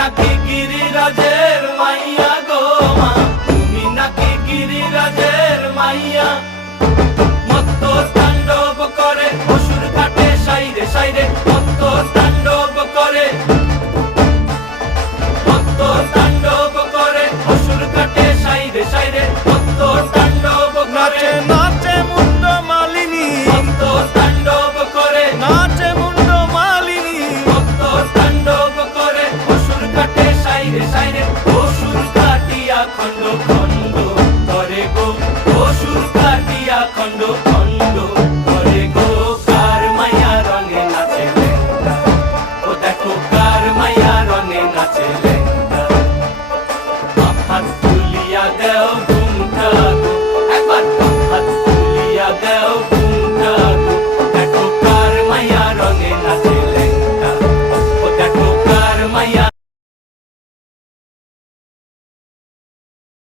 নাকি গিরিরাজের মাইয়া গো মা, তুমি নাকি গিরিরাজের মাইয়া। মত্ত তাণ্ডব করে অসুর কাটে সাইরে সাইরে, মত্ত তাণ্ডব করে, মত্ত তাণ্ডব করে অসুর কাটে সাইরে সাইরে, মত্ত তাণ্ডব করে। নাচে মুন্ড মালিনী, মত্ত তাণ্ডব করে, নাচে মুন্ড মালিনী, মত্ত তাণ্ডব করে অসুর কাটে সাইরে সাইরে, অসুর কাটিয়া খণ্ড খণ্ড করে গো, অসুর কাটিয়া খণ্ড খণ্ড করে গো। কার মায়া রঙে নাচে লেঙ্গা, ও দেখো কার মায়া রঙে নাচে লেঙ্গা।